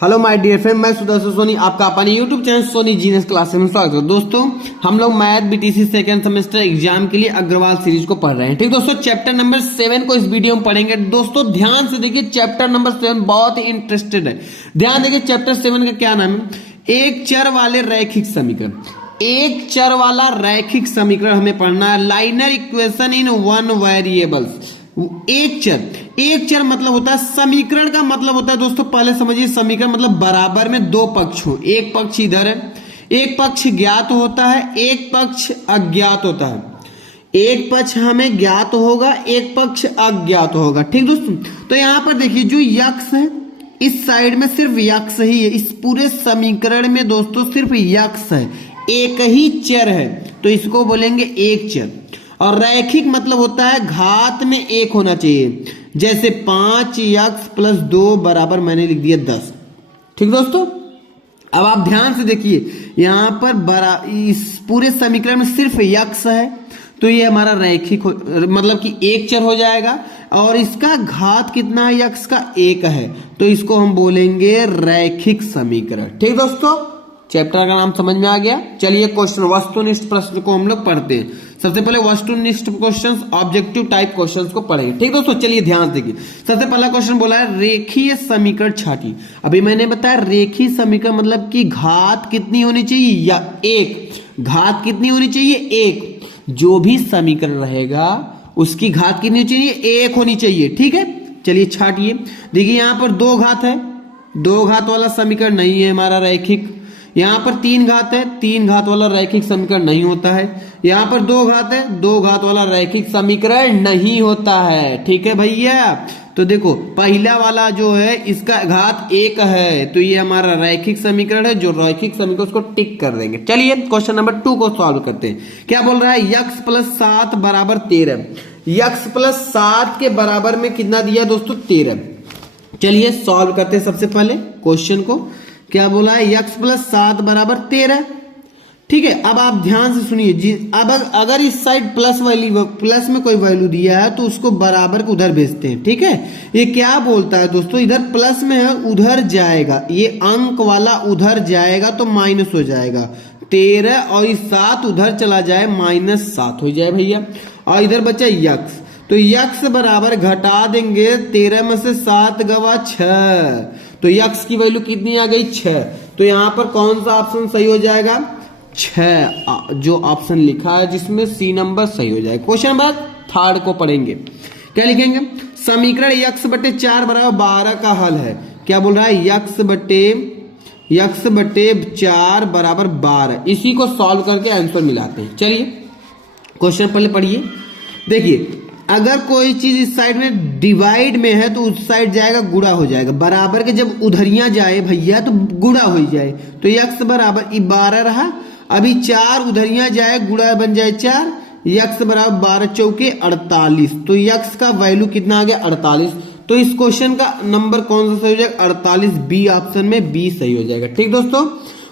Hello my dear friend, मैं सुदर्शन सोनी आपका अपने YouTube channel Soni genius classes में स्वागत है। दोस्तों हम लोग math BTC second semester exam के लिए अग्रवाल सीरीज को पढ़ रहे हैं। ठीक दोस्तों, चैप्टर नंबर 7 को इस वीडियो में पढ़ेंगे। दोस्तों ध्यान से देखिए, चैप्टर नंबर 7 बहुत ही इंटरेस्टेड है। ध्यान देखिए, चैप्टर 7 का क्या नाम है? एक चर वाले रैखिक समीकरण। एक चर वाला रैखिक समीकरण हमें पढ़ना है। Liner equation in one variables. एक चर मतलब होता है, समीकरण का मतलब होता है दोस्तों, पहले समझिए, समीकरण मतलब बराबर में दो पक्ष हो। एक पक्ष इधर है, एक पक्ष ज्ञात होता है, एक पक्ष अज्ञात होता है। एक पक्ष हमें ज्ञात होगा, एक पक्ष अज्ञात होगा। ठीक दोस्तों, तो यहां पर देखिए जो यक्स है, इस साइड में सिर्फ यक्स ही है। इस पूरे समीकरण में दोस्तों सिर्फ यक्स है, एक ही चर है, तो इसको बोलेंगे एक चर। और रैखिक मतलब होता है घात में एक होना चाहिए, जैसे 5x + 2 बराबर मैंने लिख दिया 10। ठीक दोस्तों, अब आप ध्यान से देखिए, यहां पर इस पूरे समीकरण में सिर्फ x है, तो ये हमारा रैखिक मतलब कि एक चर हो जाएगा। और इसका घात कितना है? x का 1 है, तो इसको हम बोलेंगे रैखिक समीकरण। ठीक दोस्तों, चैप्टर का नाम समझ में आ गया। चलिए क्वेश्चन, वस्तुनिष्ठ प्रश्न को हम लोग पढ़ते हैं। सबसे पहले वस्तुनिष्ठ क्वेश्चंस, ऑब्जेक्टिव टाइप क्वेश्चंस को पढ़ेंगे। ठीक दोस्तों, चलिए ध्यान देखिए। सबसे पहला क्वेश्चन बोला है रेखीय समीकरण छाटिए। अभी मैंने बताया रेखीय समीकरण मतलब कि घात कितनी होनी चाहिए? या एक। घात कितनी होनी चाहिए? एक। जो भी समीकरण रहेगा उसकी घात कितनी चाहिए? एक होनी चाहिए। ठीक है, चलिए छाटिए। देखिए यहां पर 2 घात है, 2 घात वाला समीकरण नहीं है हमारा रैखिक। यहां पर 3 घात है, 3 घात वाला रैखिक समीकरण नहीं होता है। यहां पर 2 घात है, 2 घात वाला रैखिक समीकरण नहीं होता है। ठीक है भैया, तो देखो पहला वाला जो है इसका घात 1 है, तो ये हमारा रैखिक समीकरण है। जो रैखिक समीकरण उसको टिक कर देंगे। चलिए क्वेश्चन नंबर 2 को सॉल्व करते हैं। क्या बोल रहा है? x + 7 बराबर 13। x + 7 के बराबर में कितना दिया दोस्तों? 13। चलिए सॉल्व करते हैं सबसे पहले क्वेश्चन को। क्या बोला है? x + 7 बराबर 13। ठीक है, अब आप ध्यान से सुनिए जी। अब अगर इस साइड प्लस में कोई वैल्यू दिया है तो उसको बराबर को उधर भेजते हैं। ठीक है, ये क्या बोलता है दोस्तों? इधर प्लस में है, उधर जाएगा, ये अंक वाला उधर जाएगा तो माइनस हो जाएगा 13, और इस 7 उधर चला जाए -7 हो जाए भैया। और इधर बचा x, तो x बराबर घटा देंगे 13 में से 7 गवा 6, तो x की वैल्यू कितनी आ गई? 6। तो यहां पर कौन सा ऑप्शन सही हो जाएगा? 6 जो ऑप्शन लिखा है जिसमें C नंबर सही हो जाएगा। क्वेश्चन नंबर 3 को पढ़ेंगे। क्या लिखेंगे? समीकरण x बटे 4 बराबर 12 का हल है। क्या बोल रहा है? x बटे 4 बराबर 12। इसी को सॉल्व करके आंसर मिलाते हैं। चलिए क्वेश्चन पहले पढ़िए। देखिए, अगर कोई चीज इस साइड में डिवाइड में है तो उस साइड जाएगा, गुणा हो जाएगा। बराबर के जब उधरियां जाए भैया तो गुणा हो जाए, तो x बराबर 12 रहा। अभी 4 उधरियां जाए, गुणा बन जाए 4, x बराबर 12 चौके 48। तो x का वैल्यू कितना आ गया? 48। तो इस क्वेश्चन का नंबर कौन सा सही हो जाएगा? 48। बी ऑप्शन में बी सही हो जाएगा। ठीक दोस्तों,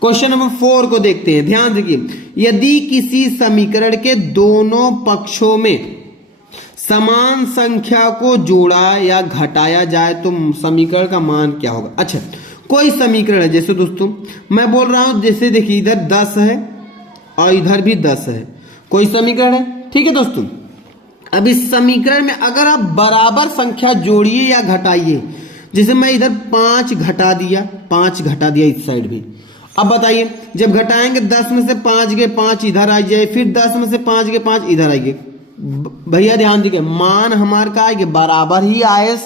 क्वेश्चन नंबर 4 को देखते हैं। ध्यान देखिए, यदि किसी समीकरण के दोनों पक्षों में समान संख्या को जोड़ा या घटाया जाए तो समीकरण का मान क्या होगा? अच्छा, कोई समीकरण है, जैसे दोस्तों मैं बोल रहा हूं, जैसे देखिए इधर 10 है और इधर भी 10 है, कोई समीकरण है। ठीक है दोस्तों, अब इस समीकरण में अगर आप बराबर संख्या जोड़िए या घटाइए, जैसे मैं इधर 5 घटा दिया, 5 घटा दिया इस साइड भी। अब बताइए, जब घटाएंगे 10 में से 5 गए 5 इधर आ जाए, फिर 10 में से 5 गए 5 इधर आएंगे। भैया ध्यान दीजिए, मान हमारे का आएगा बराबर ही आए।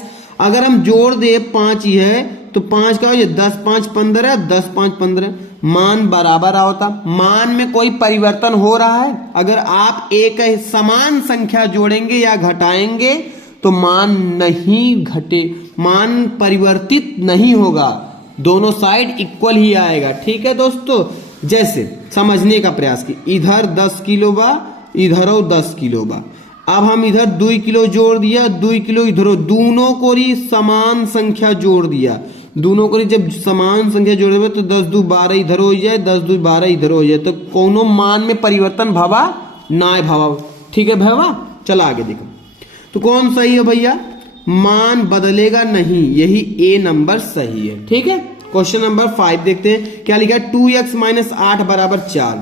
अगर हम जोड़ दे 5 ही है तो 5 का हो जाए 10 5 15, 10 5 15, मान बराबर होता। मान में कोई परिवर्तन हो रहा है? अगर आप एक समान संख्या जोड़ेंगे या घटाएंगे तो मान नहीं घटे, मान परिवर्तित नहीं होगा, दोनों साइड इक्वल ही आएगा। ठीक है दोस्तों, जैसे समझने का प्रयास की, इधर 10 किलो बा, इधर 10 किलो बा। अब हम इधर 2 किलो जोड़ दिया, 2 किलो इधर, दोनों को ही समान संख्या जोड़ दिया। दोनों को जब समान संख्या जोड़े तो 10 2 12 इधर हो जाए, 10 2 12 इधर हो जाए, तो कोनो मान में परिवर्तन भावा ना भावा। ठीक है भावा, चला आगे देखो। तो कौन सही है भैया? मान बदलेगा नहीं, यही ए नंबर सही है। ठीक है, क्वेश्चन नंबर 5 देखते हैं क्या लिखा है। 2x माइनस 8 बराबर 4,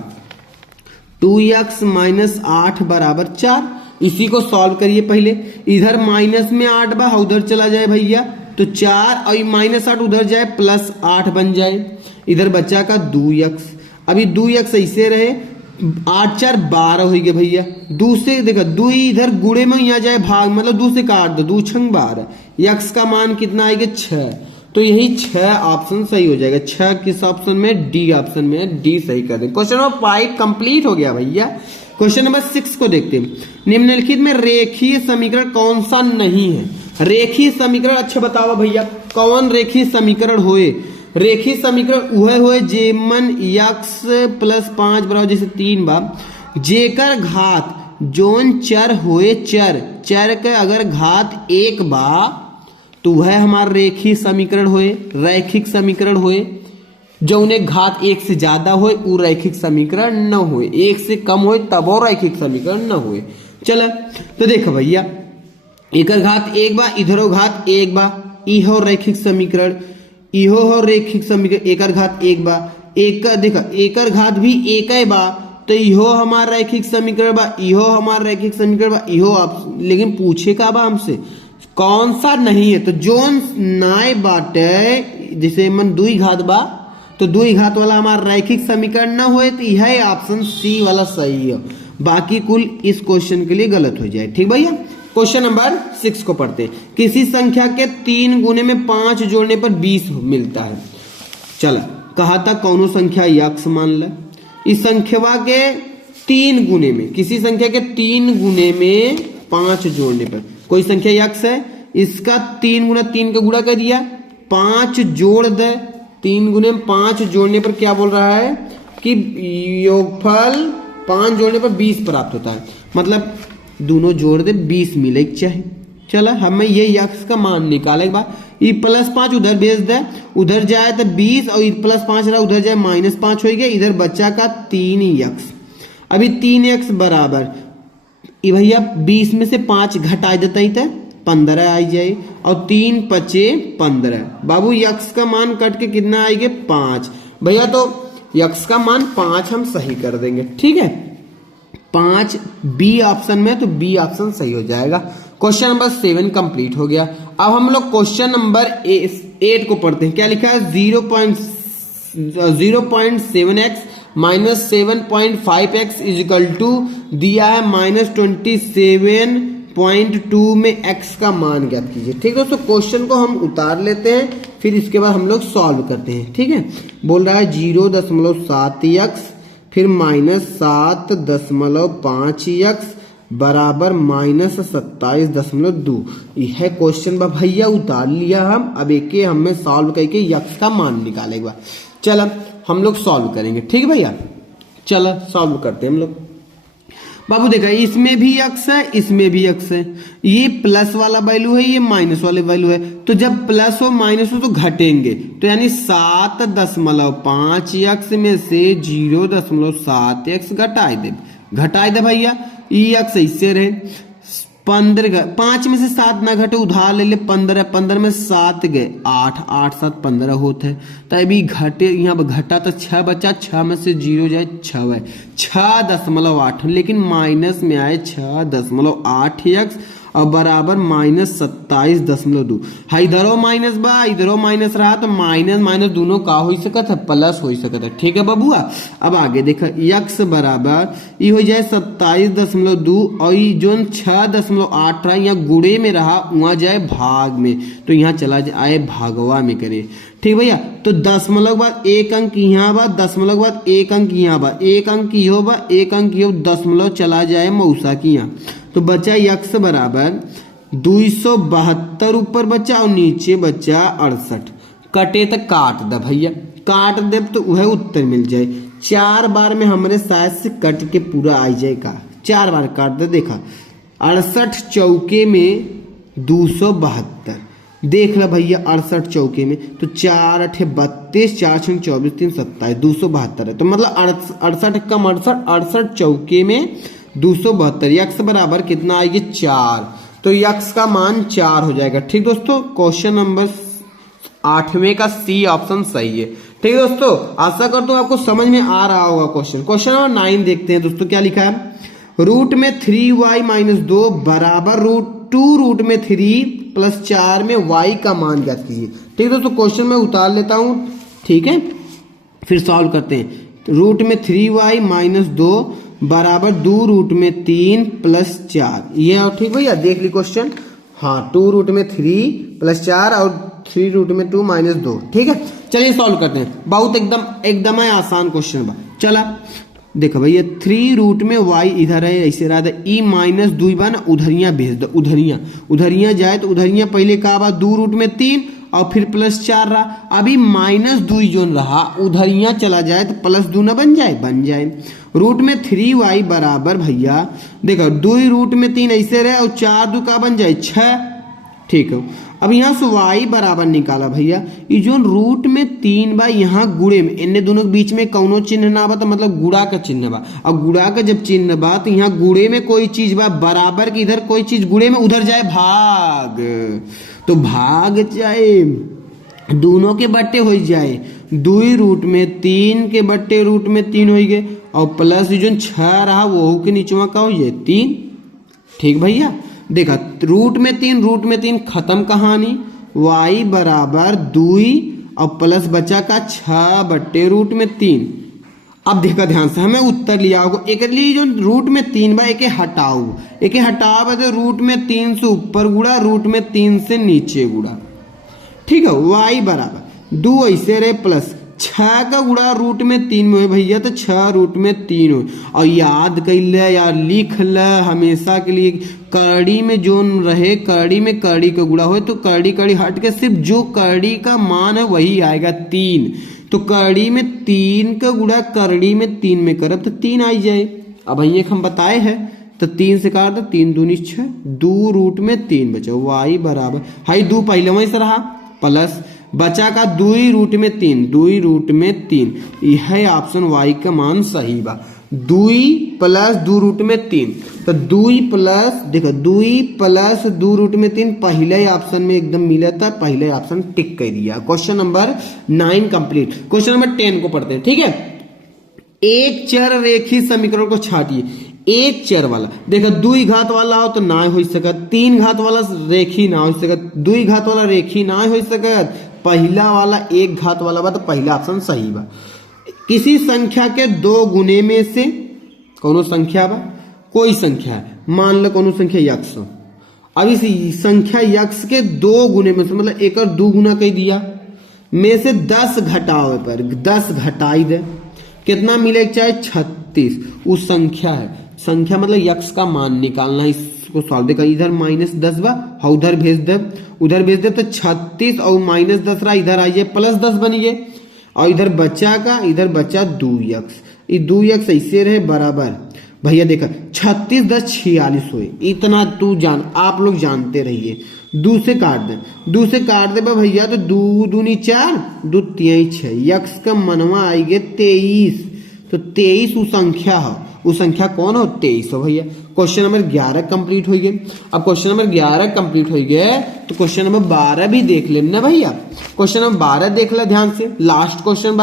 2x माइनस 8 बराबर 4। इसी को सॉल्व करिए पहले। इधर माइनस में 8 बा, उधर चला जाए भैया तो 4 और माइनस 8 उधर जाए प्लस 8 बन जाए। इधर बच्चा का 2x, अभी 2x ऐसे रहे, 8 4 12 हो गए भैया। दूसरे देखा 2 इधर गुड़े में यहाँ जाए भाग, मतलब 2 से काट दो, 2 छंग 12। x का मान कितना आएगा 6, तो यही 6 ऑप्शन सही हो जाएगा। 6 किस ऑप्शन में, डी ऑप्शन में, डी सही कर दें। क्वेश्चन नंबर 5 कंप्लीट हो गया भैया। क्वेश्चन नंबर 6 को देखते हैं। निम्नलिखित में रेखीय समीकरण कौन सा नहीं है। रेखीय समीकरण अच्छा बताओ भैया, कौन रेखीय समीकरण होए। रेखीय समीकरण वह होए जेमन x प्लस 5 बराबर जैसे 3 बा, जेकर घात जोन चर होए, चर के अगर घात 1 बा तो वह हमारा रेखीय समीकरण होए, रैखिक समीकरण होए। जौने घात 1 से ज्यादा होए वो रैखिक समीकरण न होए, 1 से कम होए तब और रैखिक समीकरण न होए। चल तो देखो भैया, एकर घात 1 बा, इधरो घात 1 बा, इहो रैखिक समीकरण, इहो हो रैखिक समीकरण। एकर घात 1 बा, एक देखा एकर घात भी 1 बा, तो इहो हमारा रैखिक समीकरण बा, इहो हमारा रैखिक समीकरण बा, इहो आप। लेकिन पूछे का बा हमसे कौन सा नहीं है, तो जोन नाय बाटे जैसे मन 2 घात बा, तो 2 घात वाला हमारा रैखिक समीकरण ना होए, तो यह ऑप्शन सी वाला सही है। बाकी कुल इस क्वेश्चन के लिए गलत हो जाए। ठीक भैया। क्वेश्चन नंबर 6 को पढ़ते हैं। किसी संख्या के 3 गुने में 5 जोड़ने पर 20 मिलता है। चला कहा था कौनो संख्या x मान ला। इस संख्या के 3 गुने में, किसी संख्या के 3 गुने में 5 जोड़ने पर, कोई संख्या x है, इसका 3 गुना 3 का गुणा कर दिया, 5 जोड़ दे, 3 गुने में 5 जोड़ने पर क्या बोल रहा है कि योगफल 5 जोड़ने पर 20 प्राप्त होता है। मतलब दोनों जोड़ दे 20 मिले चाहिए। चला हमें ये x का मान निकाले बाद ये प्लस 5 उधर भेज दे, उधर जाए तो 20 और प्लस 5 रहा, उधर जाए माइनस 5 हो गया। इधर बच्चा का 3x, अभी 3x बराबर ये भैया 20 में से 5 घटा देता ही था, 15 आई जाए, और 3 पचे 15। बाबू x का मान कट के कितना आएगा 5 भैया, तो x का मान 5 हम सही कर देंगे। ठीक है, 5 बी ऑप्शन में, तो बी ऑप्शन सही हो जाएगा। क्वेश्चन नंबर 7 कंप्लीट हो गया। अब हम लोग क्वेश्चन नंबर 8 को पढ़ते हैं। क्या लिखा है 0.7x minus 7.5x is equal to दिया है -27.2 में x का मान ज्ञात कीजिए। ठीक है दोस्तों, क्वेश्चन को हम उतार लेते हैं, फिर इसके बाद हम लोग सॉल्व करते हैं। ठीक है, बोल रहा है 0.7x फिर -7.5x बराबर -27.2। यह क्वेश्चन बा भैया उतार लिया हम। अब एक हमें सॉल्व करके x का मान निकालेगा। चलो हम लोग सॉल्व करेंगे। ठीक है भैया, चलो सॉल्व करते हैं हम लोग। बाबू देखा इसमें भी x है, इसमें भी x है, ये प्लस वाला वैल्यू है, ये माइनस वाले वैल्यू है। तो जब प्लस हो माइनस हो तो घटेंगे, तो यानी 7.5x में से 0.7x घटाए दे भैया। ये x ऐसे रहे 15, 5 में से 7 ना घटे उधार ले ले 15, 15 में 7 गए 8, 8 7 15 होते हैं। तो अभी घटे यहाँ पर घटा तो 6 बचा, 6 में से 0 जाए 6 है 6.8, लेकिन माइनस में आए 6.8x और बराबर -27.2। हाँ इधरो माइनस बा, इधरो माइनस रहा, तो माइनस माइनस दोनों का हो सकता है, प्लस हो सकता है। ठीक है बबुआ, अब आगे देखा x बराबर ये हो जाए 27.2 और ये जो 6.8 रहा यहाँ गुड़े में रहा वहां जाए भाग में, तो यहाँ चला जाए भागवा में करे। ठीक भैया, तो दशमलव बाद 1 अंक यहाँ बा, दशमलव बाद 1 अंक यहाँ बा, 1 अंक यो बा, 1 अंक यो, दशमलव चला जाए मौसा की यहाँ, तो बचा x बराबर 272 ऊपर बचा और नीचे बचा 68। कटे तो काट दे भैया, काट दे तो वह उत्तर मिल जाए। 4 बार में हमारे शायद से कट के पूरा आ जाए का, 4 बार काट दे। देखा 68 चौके में 272, देख ला भैया 68 चौके में, तो 4 8 32, 4 6 24, 3 27, 272 है। तो मतलब 68 कम 68 चौके में 272। x बराबर कितना आएगी 4, तो x का मान 4 हो जाएगा। ठीक दोस्तों, क्वेश्चन नंबर 8वें का सी ऑप्शन सही है। ठीक है दोस्तों, आशा करता हूं आपको समझ में आ रहा होगा क्वेश्चन। क्वेश्चन नंबर 9 देखते हैं दोस्तों, क्या लिखा है। रूट में 3y माइनस 2 बराबर रूट में 3 प्लस 4 में y का मान ज्ञात कीजिए। ठीक है दोस्तों, क्वेश्चन मैं उतार लेता हूं, ठीक है, फिर सॉल्व करते हैं। रूट में 3y माइनस 2 बराबर 2 रूट में 3 प्लस 4, ये और ठीक भैया, देख ली क्वेश्चन। हाँ, 2 रूट में 3 प्लस 4 और 3 रूट में 2 माइनस 2। ठीक है, चलिए सॉल्व करते हैं। बहुत एकदम आसान क्वेश्चन बा। चला देखो भैया, 3 रूट में y इधर है, ऐसे रहा था, ई माइनस 2 बा ना, उधरिया भेज दो, उधरिया जाए तो उधरिया पहले का बा 2 रूट में 3 और फिर प्लस 4 रहा। अभी माइनस 2 जोन रहा, उधरिया चला जाए तो प्लस 2 ना बन जाए। रूट में 3y बराबर भैया देखो 2 रूट में 3 ऐसे रहे और 4 2 का बन जाए 6। ठीक है, अब यहाँ से y बराबर निकाला भैया, ये जो रूट में 3 बा यहाँ गुड़े में, इन दोनों के बीच में कौनो चिन्ह ना बा तो मतलब गुड़ा का चिन्ह बा। अब गुड़ा का जब चिन्ह बा तो यहाँ गुड़े में कोई चीज बा, बराबर की इधर कोई चीज गुड़े में उधर जाए भाग, तो भाग जाए, दोनों के बट्टे हो जाए, 2 रूट में 3 के बट्टे रूट में 3 हो गए और प्लस जो 6 रहा वो के नीचवा का हो जाए 3। ठीक भैया, देखा रूट में 3 खत्म कहानी, y बराबर 2 और प्लस बचा का 6 बट्टे रूट में 3। अब देखा ध्यान से, हमें उत्तर लिया होगा। एक लिए जो रूट में 3 बा एके हटाओ तो रूट में 3 से ऊपर गुड़ा, रूट में 3 से नीचे गुड़ा। ठीक है, y बराबर 2 ऐसे रहे प्लस 6 का गुड़ा रूट में 3 में है भैया, तो 6 रूट में 3 हो। और याद कर ले यार, लिख ले हमेशा के लिए, कड़ी में जो रहे कड़ी में कड़ी का गुड़ा हो तो कड़ी हट के सिर्फ जो कड़ी का मान है वही आएगा 3। तो कड़ी में 3 का गुड़ा कड़ी में 3 में करब तो 3 आई जाए। अब एक हम बताए हैं तो 3 से काट दो, 3 दूनी 6, 2 रूट में 3 बचा, y बराबर हाई 2 पहले वहीं से रहा प्लस बचा का 2 रूट में 3, यह ऑप्शन y का मान सही बा। 2 प्लस 2 रूट में 3, तो 2 प्लस देखो 2 प्लस 2 रूट में 3 पहले ऑप्शन में एकदम मिला था, पहले ऑप्शन टिक कर दिया। Question number 9 complete. Question number 10 को पढ़ते हैं। ठीक है, एक चर रेखी समीकरण को छाटिए। एक चर वाला देखो 2 घात वाला हो तो ना हो सकत, 3 घात वाला रेखी ना हो सकत, 2 घात वाला रेखी ना हो सकत, पहला वाला 1 घात वाला बा तो पहला ऑप्शन सही बा। किसी संख्या के 2 गुने में से कौनो संख्या बा, कोई संख्या है, मान लो कौनो संख्या यक्स हो। अब इस संख्या यक्स के 2 गुने में से मतलब एक 2 गुना कह दिया में से 10 घटावे पर 10 घटाई दे, कितना मिले चाहे 36। उस संख्या है, संख्या मतलब यक्स का मान निकालना है, इसको सॉल्व देखा। इधर -10 बा, उधर भेज दे तो 36 और -10 रहा, इधर आइए प्लस 10 बनिए और इधर बचा 2x, ये 2x ऐसे रहे बराबर भैया देखा 36 10 46 हुए। इतना आप लोग जानते रहिए। 2 से काट दे भैया तो 2 दूनी 4, 2 3 6, यक्स का मनवा आएगा 23, तो 23 वो संख्या है, वो संख्या कौन हो 23 हो भैया। क्वेश्चन नंबर 11 कंप्लीट हो गए। अब क्वेश्चन नंबर 11 कंप्लीट हो गए तो क्वेश्चन नंबर 12 भी देख लेना भैया। क्वेश्चन नंबर 12 देख ले ध्यान से, लास्ट क्वेश्चन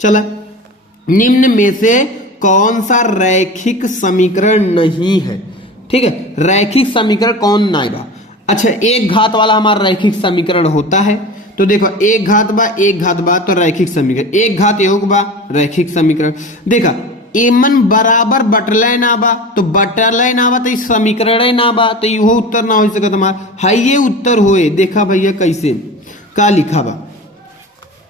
चला। निम्न में से कौन सा रैखिक समीकरण नहीं है। ठीक है, रैखिक समीकरण कौन ना आएगा। अच्छा, 1 घात वाला हमारा रैखिक समीकरण होता है, तो देखो 1 घात बा तो रैखिक समीकरण, 1 घात योग बा रैखिक समीकरण। देखा एमन बराबर बटले ना बा तो इस समीकरण ना बा तो यो उत्तर ना हो सकत हमारा, हाई ये उत्तर होए। देखा भैया कैसे का लिखा बा,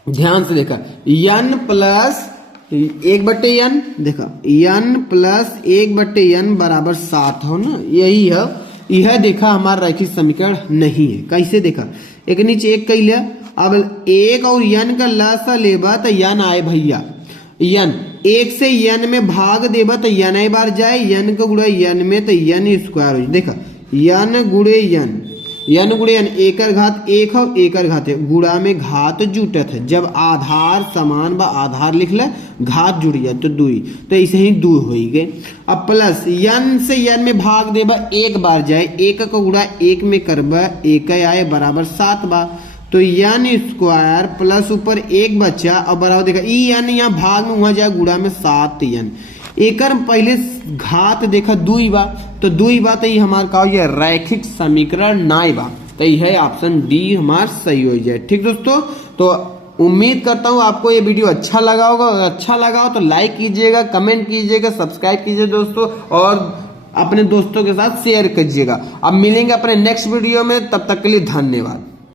ध्यान से देखा, n प्लस 1/n, देखा n प्लस 1/n बराबर 7 हो ना, यही है। यह देखा हमारा रैखिक समीकरण नहीं है। कैसे देखा, एक नीचे 1 कैले, अब 1 और n का लसा लेबा तो n आए भैया, n 1 से n में भाग देबा तो n बार जाए, n का गुड़ा n में तो n स्क्वायर हो। देखा n गुड़े n, एक घात 1 हो, एक घात है, गुड़ा में घात जुटत है, जब आधार समान बा आधार लिख ले, घात जुड़ जाए तो 2, तो ऐसे ही 2 हो गए। अब प्लस n से n में भाग देबा 1 बार जाए, 1 का गुड़ा 1 में करबा 1 आए बराबर 7 बा, तो n स्क्वायर प्लस ऊपर एक बच्चा और बराबर देखा n यहाँ भाग में वहां जाए गुड़ा में 7n एकर पहले घात देखा 2 बा तो 2 बा तो ये हमारा का हो जाए रैखिक समीकरण नाई बा तो यह ऑप्शन डी हमारा सही हो जाए। ठीक दोस्तों, तो उम्मीद करता हूँ आपको ये वीडियो अच्छा लगा होगा। अगर अच्छा लगा हो तो लाइक कीजिएगा, कमेंट कीजिएगा, सब्सक्राइब कीजिए दोस्तों और अपने दोस्तों के साथ शेयर कीजिएगा। अब मिलेंगे अपने नेक्स्ट वीडियो में, तब तक के लिए धन्यवाद।